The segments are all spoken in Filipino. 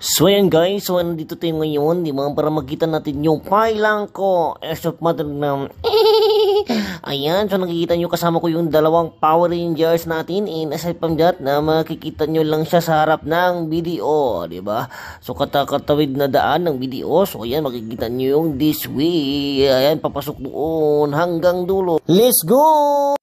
So ayan guys, so nandito tayo ngayon, di ba, para makita natin yung pailang ko. Airsoft mother na ayan, so nakikita nyo kasama ko yung dalawang Power Rangers natin. And aside from that, na makikita nyo lang siya sa harap ng video, di ba? So katakatawid na daan ng video. So ayan, makikita nyo yung this way. Ayan, papasok doon hanggang dulo. Let's go!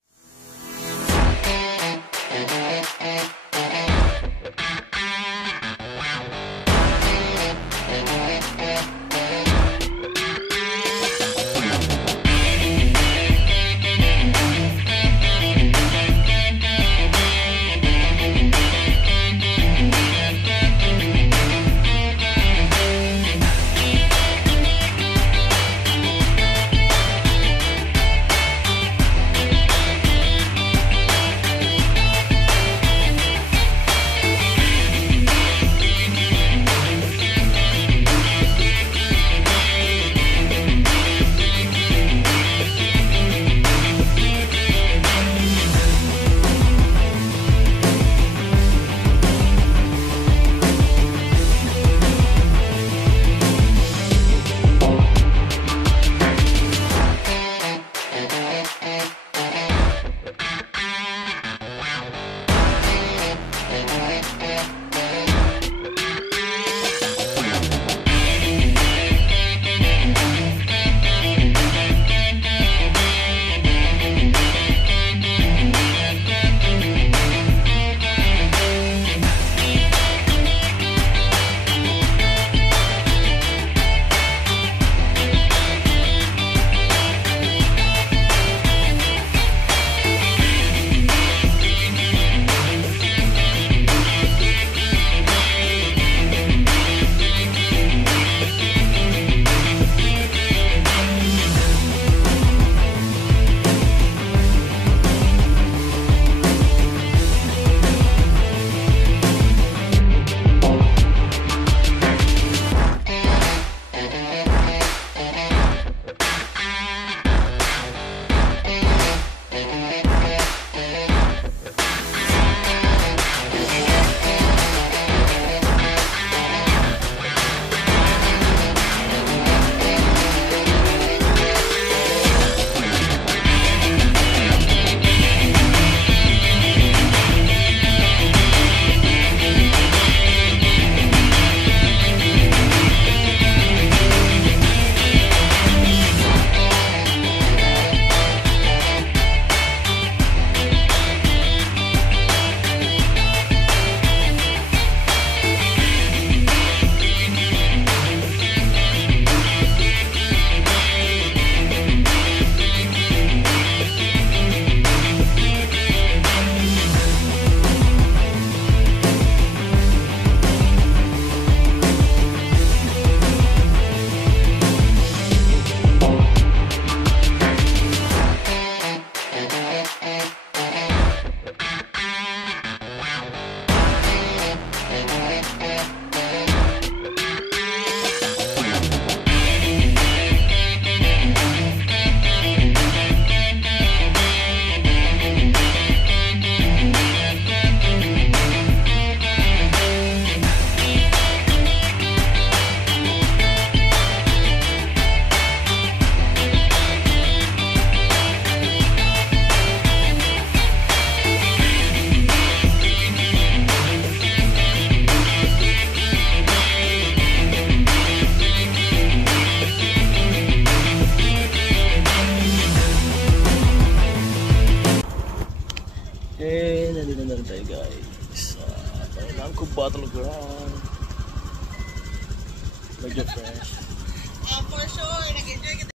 Nandito na rin tayo guys. Kailangan ko battleground. Medyo fresh. For sure, nag-enjoy kita.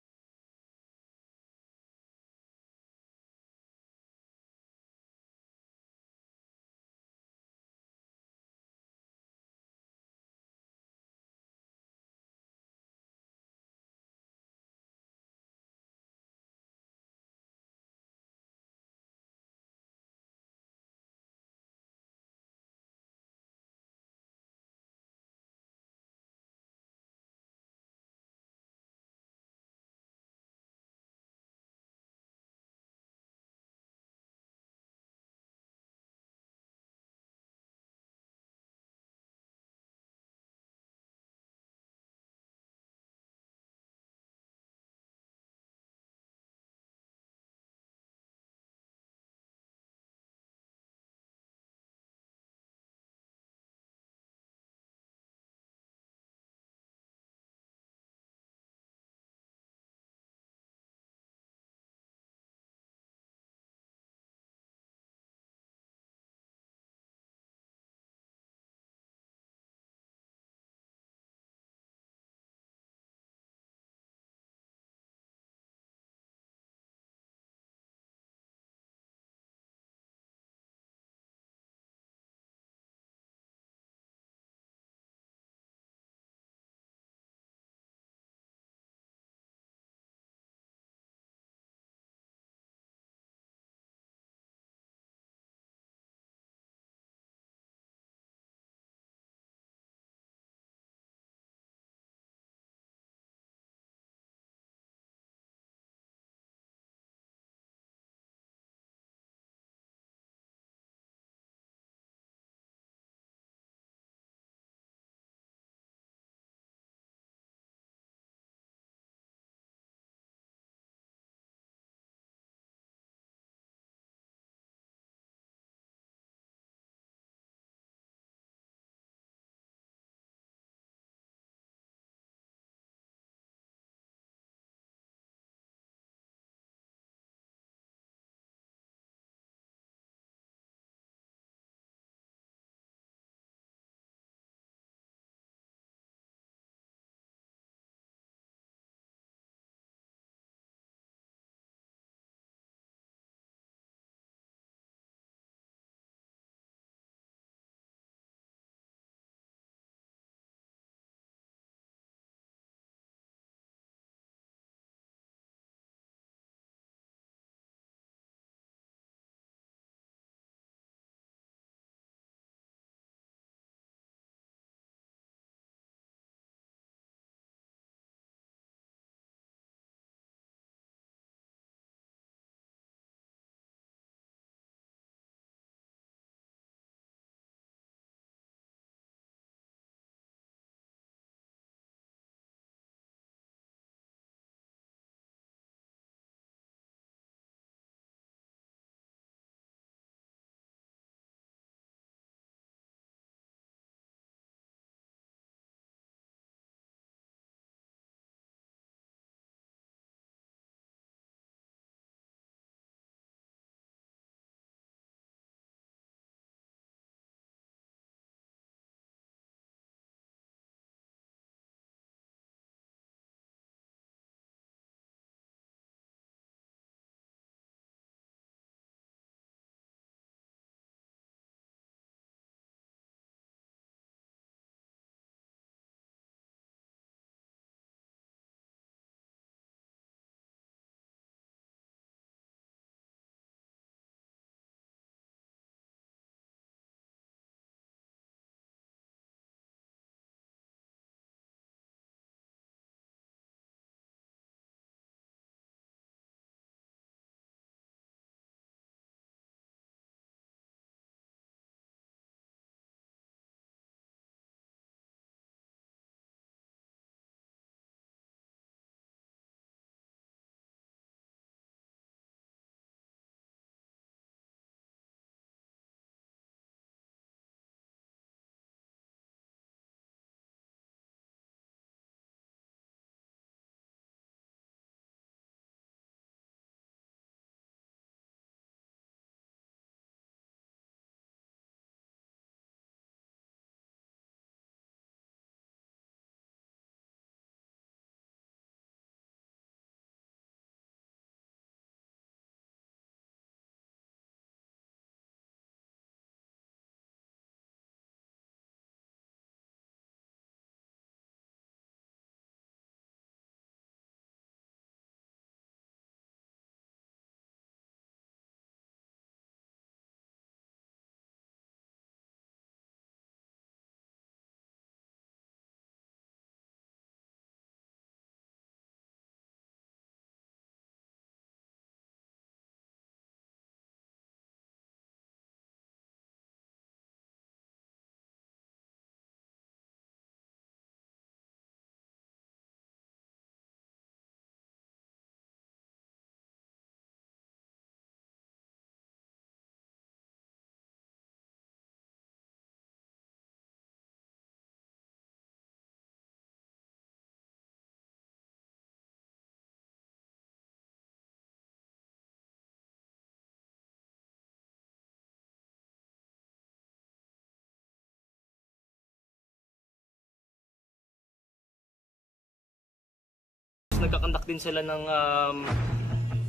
nagkakandak din sila ng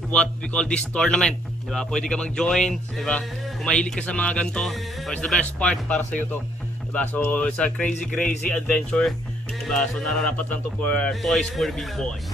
what we call this tournament. Diba? Pwede ka mag-join, diba? Kung mahilig ka sa mga ganito, so it's the best part para sa'yo to. Diba? So it's a crazy adventure. Diba? So nararapat lang to for Toys for Big Boys.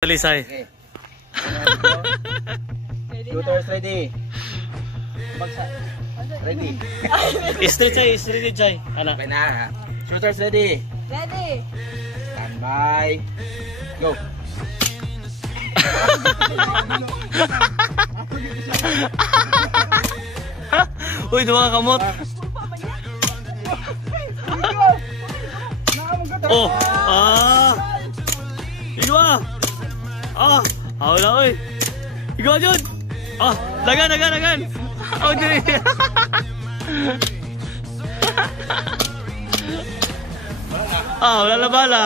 Lisay. Okay. Shooters ready. Ready. Straight chay. Ana. Okay na. Shooters ready. Ready. Stand by. Go. Uy, duwa ka kamot. Oh, Igwa. Wala oy. Igwa jud. Dagan. Oh, diri. Wala na bala.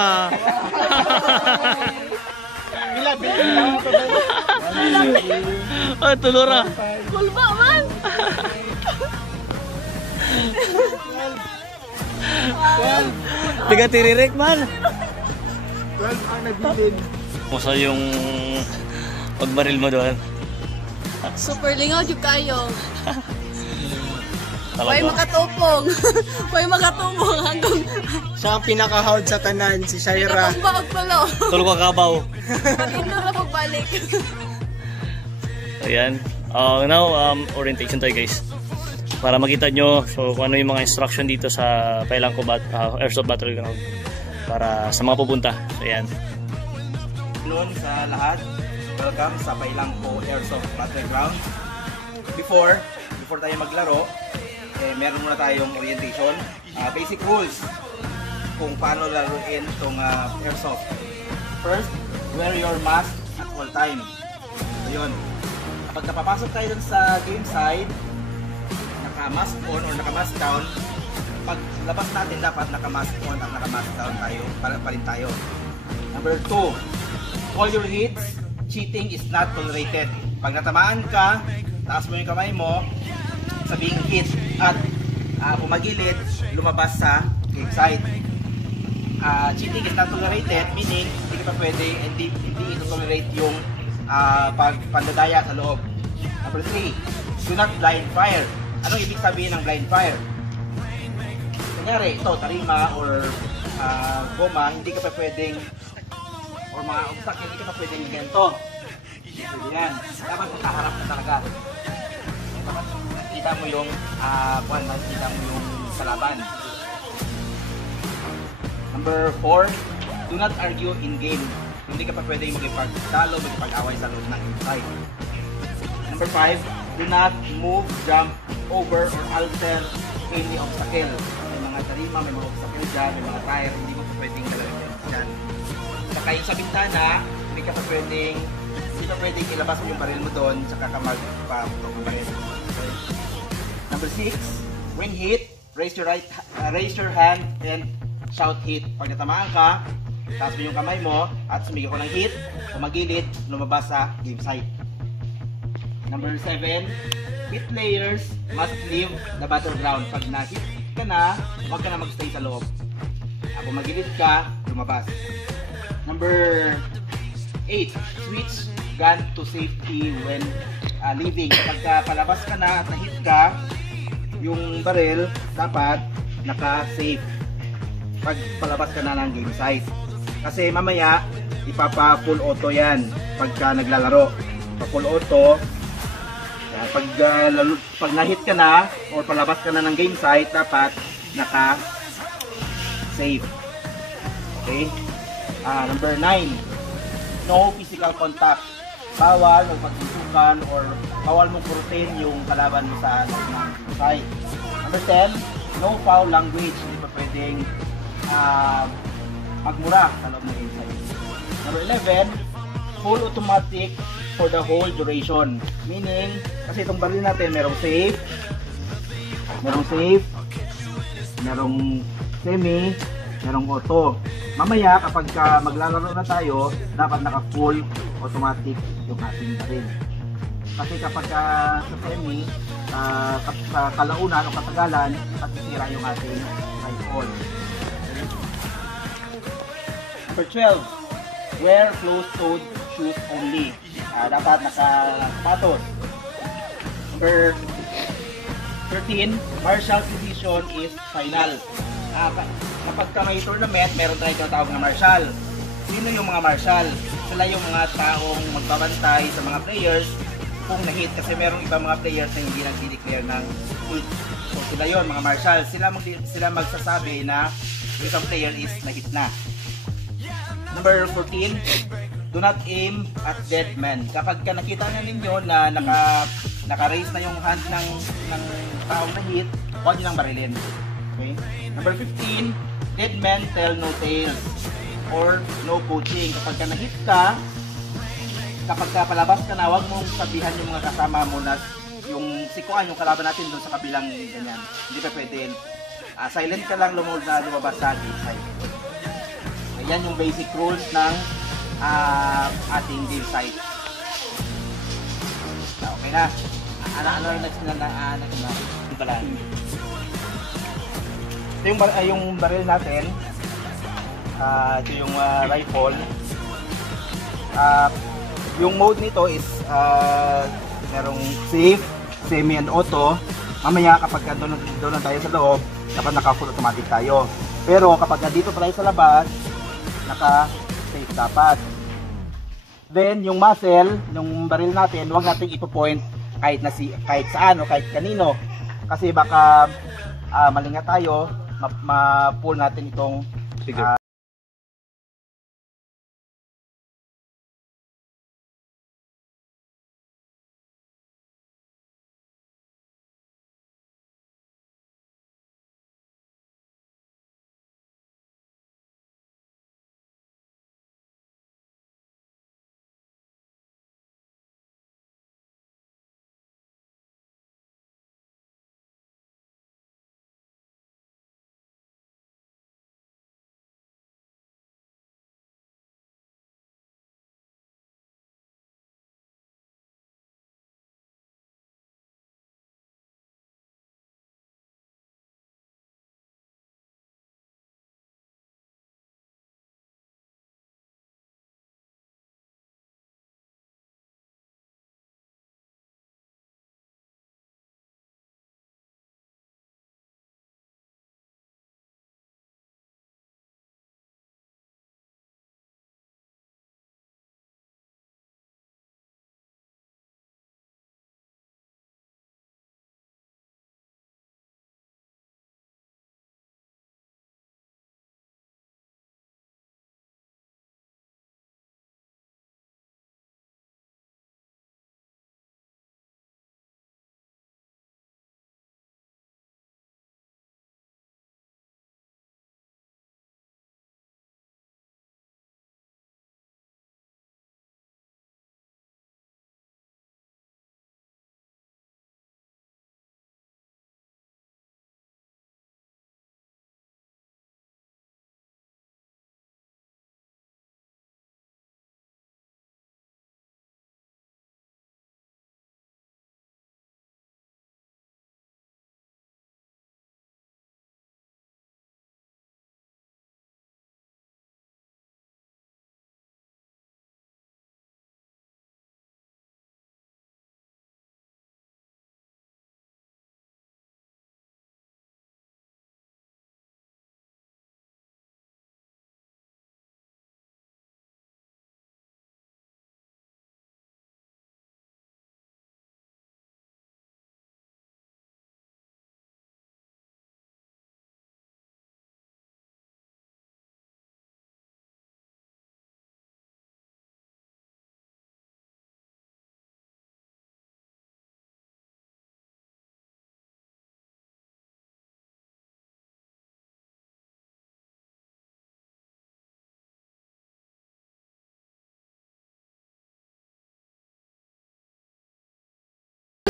Tulura. Kulba man. Tiga tiririk man. 12 ang nabilin. Musa yung pagbaril mo doon. Super lingaw jud kayo. Talaga. Way makatupong. Way makatupong hanggang Siya ang pinaka-hard sa tanan, si Shaira. pagbaog palo. Tulog ka kabaw. Pag-indo na pagbalik. Ayan. Now, orientation tayo guys. Para makita nyo so kung ano yung mga instruction dito sa Pailangco Airsoft Battleground. Para sa mga pupunta. So ayan. Noon sa lahat, welcome sa Pailangco Airsoft Battleground. Before tayo maglaro, meron muna tayong orientation. Basic rules kung paano laruin itong airsoft. First, wear your mask at all time. Ayun. Kapag napapasok tayo dun sa game side, naka-mask on or naka-mask down, pag labas natin dapat naka-mask on at naka-mask down tayo, pa rin tayo. Number 2, all your hits, cheating is not tolerated. Pag natamaan ka, taas mo yung kamay mo, sabing hit at pumagilid, lumabas sa game site. Cheating is not tolerated, meaning hindi ka pa pwede, hindi ito tolerate yung pandadaya sa loob. Number 3, do not blind fire. Anong ibig sabihin ng blind fire? Kunyari, ito, tarima or goma, hindi ka pa pwedeng, or mga obstacle, hindi ka pa pwedeng ganito. Pwede yan. Dapat makaharap ka talaga. Dapat makita mo yung makita mo yung kalaban. Number 4, do not argue in game. Hindi ka pa pwedeng magipagtalo, magipag-away sa loob ng inside. Number 5, do not move, jump, over, or alter any obstacle. May mga tarima, may mga obstacle dyan, may mga tire, hindi mo pa pwedeng galawin dyan. Saka yung sa bintana, hindi ka pa pwedeng ilabas mo yung baril mo doon, saka ka magpaputok ng baril. Okay. Number 6, when hit, raise your hand and shout hit. Pag natamaan ka, taas mo yung kamay mo at sumigaw ko ng hit, pumagilid, lumabas sa game site. Number 7, hit players must leave the battleground. Pag na-hit ka na, huwag ka na magstay sa loob. Pumagilid ka, lumabas. Number 8, switch gun to safety when leaving. Kapag palabas ka na at na-hit ka, yung baril dapat naka-safe pag palabas ka na ng game site. Kasi mamaya, ipapa-full auto yan pagka naglalaro. Pa-full auto, pag na-hit ka na or palabas ka na ng game site, dapat naka-safe. Okay? Number 9, no physical contact. Bawal mong pagsusukan or bawal mong kurutin yung kalaban mo sa loob ng game site. Number 10, no foul language. Hindi pa pwedeng magmura sa loob ng game site. Number 11, full automatic for the whole duration. Meaning, kasi itong baril natin merong safe, merong semi, merong auto. Mamaya kapag maglalaro na tayo, dapat naka-full automatic yung ating baril. Kasi kapag sa semi, sa kalaunan o katagalan, patisira yung ating rifle. Number 12, wear closed-toed shoes only. Dapat naka-sapatos. Number 13, martial position is final. Kapag may tournament, meron tayong tinatawag na martial. Sino yung mga martial? Sila yung mga taong magbabantay sa mga players kung na-hit. Kasi merong ibang mga players na hindi nag-declare ng hit. So sila yon, mga martial. Sila magsasabi na yung isang player is na-hit na. Number 14, do not aim at dead man. Kapag nakita na ninyo na naka-raise na yung hand ng taong na-hit, huwag nyo nang barilin. Okay? Number 15, dead man tell no tales or no coaching. Kapag na-hit ka, kapag palabas ka na, huwag mong sabihan yung mga kasama mo na yung sikuan, yung kalaban natin doon sa kabilang ganyan. Hindi pa pwede. Silent ka lang lumabas sa game site. Ayan yung basic rules ng ating game site. Okay na. Ano yung next na pala. Ito yung baril natin. Ito yung rifle. Yung mode nito is merong safe, semi and auto. Mamaya kapag doon na tayo sa loob, dapat naka-full automatic tayo. Pero kapag dito pa tayo sa labas, naka-safe dapat. Then yung muzzle, yung baril natin, huwag natin ipo-point kahit saan o kahit kanino. Kasi baka malinga tayo, ma-pull natin itong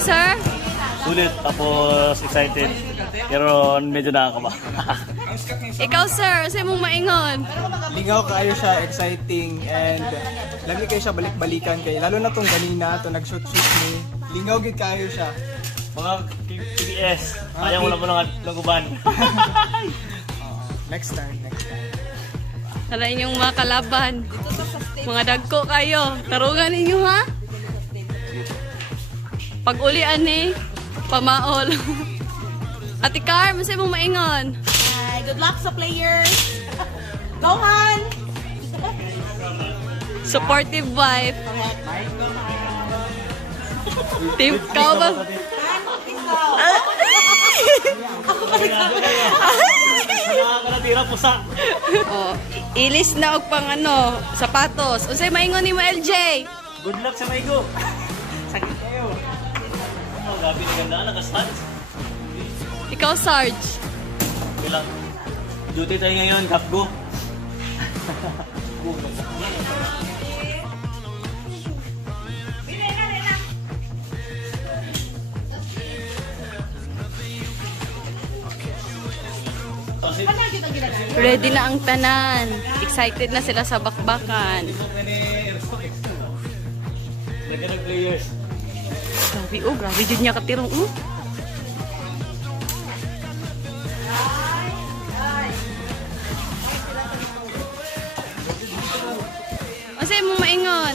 sir? Sulit, tapos excited. Pero medyo nakakaba. Ikaw, sir, sa mong maingon. Lingaw kayo siya, exciting, and lagi kayo siya balik-balikan kay lalo na tong ganina to nag-shoot-shoot ni. Lingaw gid kayo siya. Mga TBS, ayaw mo na po ng uban. Next time. Tara inyong mga kalaban. Mga dagko kayo. Tarungan ninyo, ha? Pag ulian ni, pamaol. Ate Car, masaya mong maingon. Good luck sa players. Go on! Supportive wife. Team ka ba? Nakakatira pusa. Oh, ilis na og pang ano, sapatos. Unsay maingon nimo LJ? Good luck sa Maigo. Sakit kayo. Oh, gabi na ganda. Naka-stance. Ikaw, Sarge. Bilang. Duty tayo ngayon, Kapgo. Ready na ang tanan. Excited na sila sa bakbakan. Lagyan ng players. Grabe, oh, grabe jud niya katirong. Unsay mo maingon?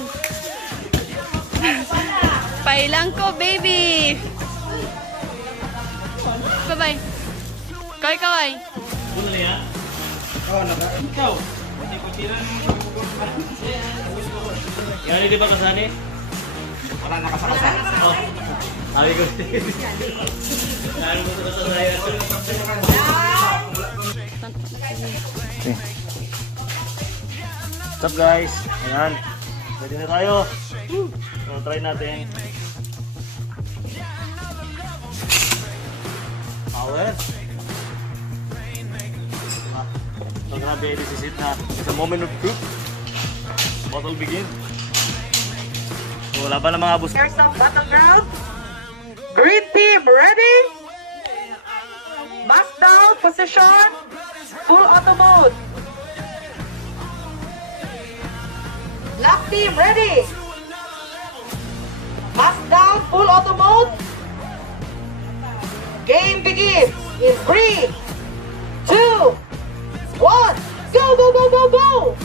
Pailang ko, baby. Bye-bye. Kaway. Ano niya? Ikaw. Hindi ko tira ng yan, di ba kasani? Wala nakasakasa. Oh. Sabi ko. Lalo mo ito kasasaya. What's up guys? Ayan. Ready na tayo. So, try natin. Power. So, grabe, this is it na. It's a moment of truth. Battle begin. So, wala ba ng mga bus? Here's the battleground. Green team, ready? Mask down, position. Full auto mode. Black team, ready? Mask down, full auto mode. Game begins in 3, 2, 1. Go!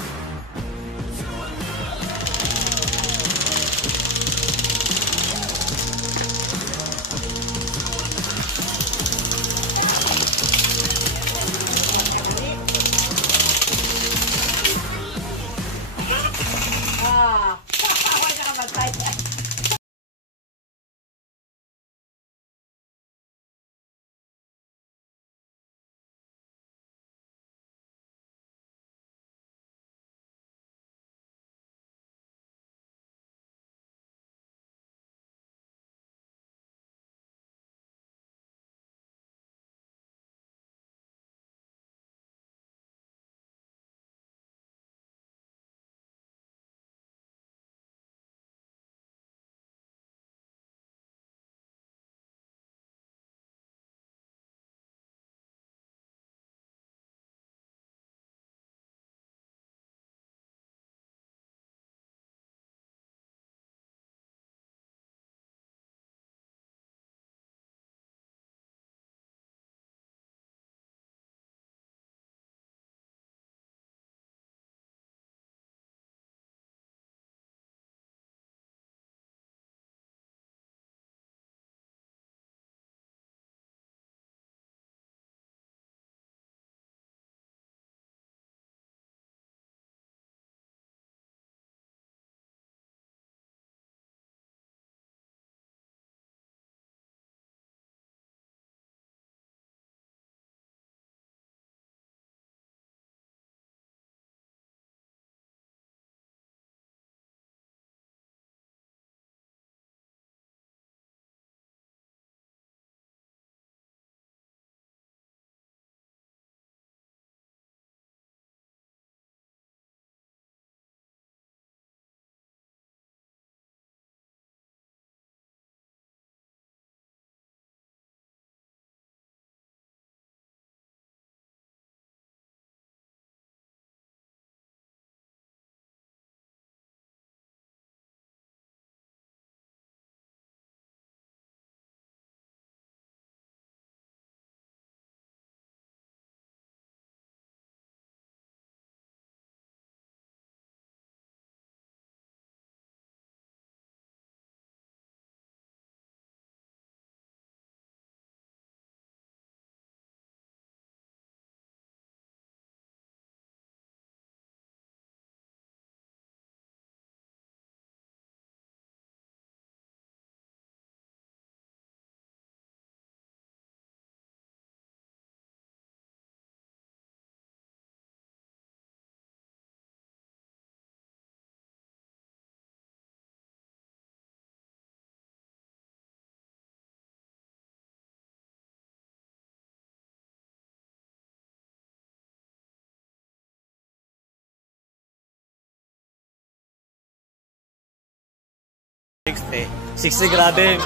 60, grabe.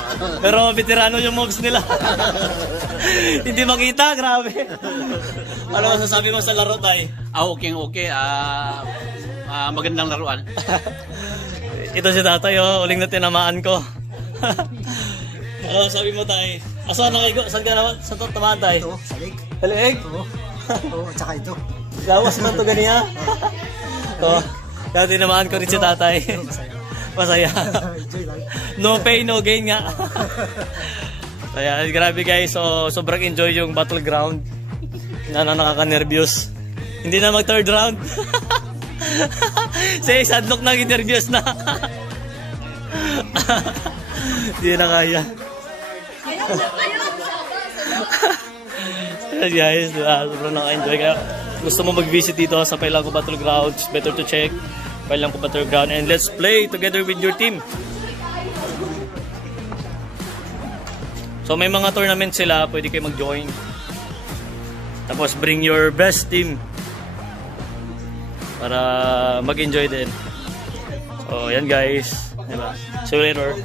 Pero veterano yung moves nila. Hindi makita, grabe. Ano masasabi mo sa laro, Tay? Okay. Magandang laruan. Ito si Tatay, uling na tinamaan ko. Ano sabi mo, Tay? Saan ka naman? Saan ito tamaan, Tay? Ito, salig. Salig? Oo, at saka ito. Lawas man ito ganiya. Ito. Kaya tinamaan ko rin si Tatay. Masaya. Enjoy lang. No pain, no gain nga. Kaya grabe guys, so sobrang enjoy yung battleground. Nakaka-nervyos. Hindi na mag third round. Say, sadlock na nervyos na. Hindi na kaya. Guys, sobrang naka-enjoy. Kaya gusto mo mag-visit dito sa Pailangco Battlegrounds, better to check Pailangco Battleground and let's play together with your team. So may mga tournament sila, pwede kayo mag-join. Tapos bring your best team para mag-enjoy din. So yan guys, diba? See you later.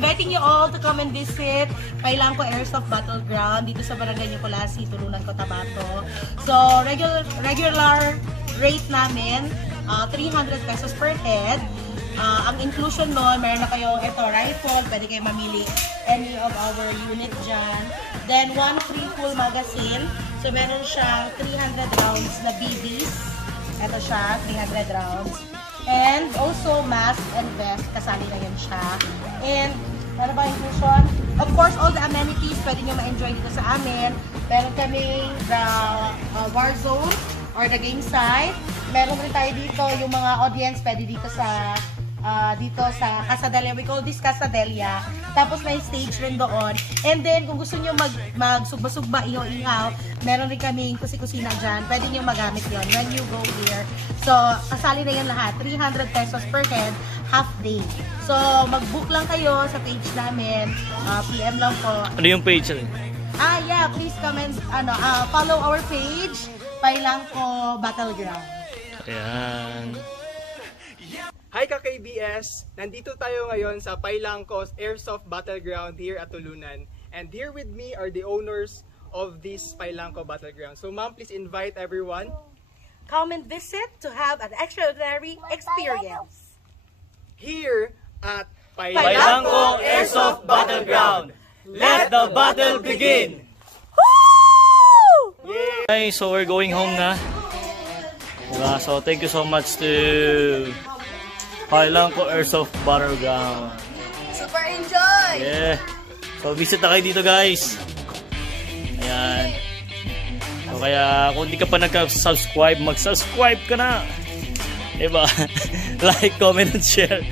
Inviting you all to come and visit Pailangco Airsoft Battleground dito sa Barangay Nicolasi, Tulunan, Cotabato. So, regular rate namin, 300 pesos per head. Ang inclusion nun, meron na kayo ito, rifle, pwede kayo mamili any of our unit dyan. Then, one free full magazine. So, meron siyang 300 rounds na BBs. Ito siya, 300 rounds. And also mask and vest, kasali na yan siya. And ano ba inclusion? Of course, all the amenities pwede nyo ma-enjoy dito sa amin. Meron kaming the war zone or the game site. Meron rin tayo dito yung mga audience pwede dito sa Casadelia. We call this Casadelia. Tapos may stage rin doon. And then, kung gusto nyo magsugba-sugba, ihaw-ihaw, meron rin kaming kusi-kusina dyan. Pwede nyo magamit yon when you go here. So, kasali na yan lahat. 300 pesos per head, half day. So, mag-book lang kayo sa page namin. PM lang po. Ano yung page natin? Yeah. Please comment, follow our page, Pailangco Battleground. Ayan. Hi ka-KBS! Nandito tayo ngayon sa Pailangco Airsoft Battleground here at Tulunan. And here with me are the owners of this Pailangco Battleground. So ma'am, please invite everyone. Come and visit to have an extraordinary experience. Here at Pailangco Airsoft Battleground. Let the battle begin! Okay, so we're going home na. So thank you so much to Pailangco Airsoft Battleground. Super enjoy! Yeah. So visit na kayo dito guys. Ayan. So kaya kung hindi ka pa nagka-subscribe, mag-subscribe ka na. Diba? Like, comment, and share.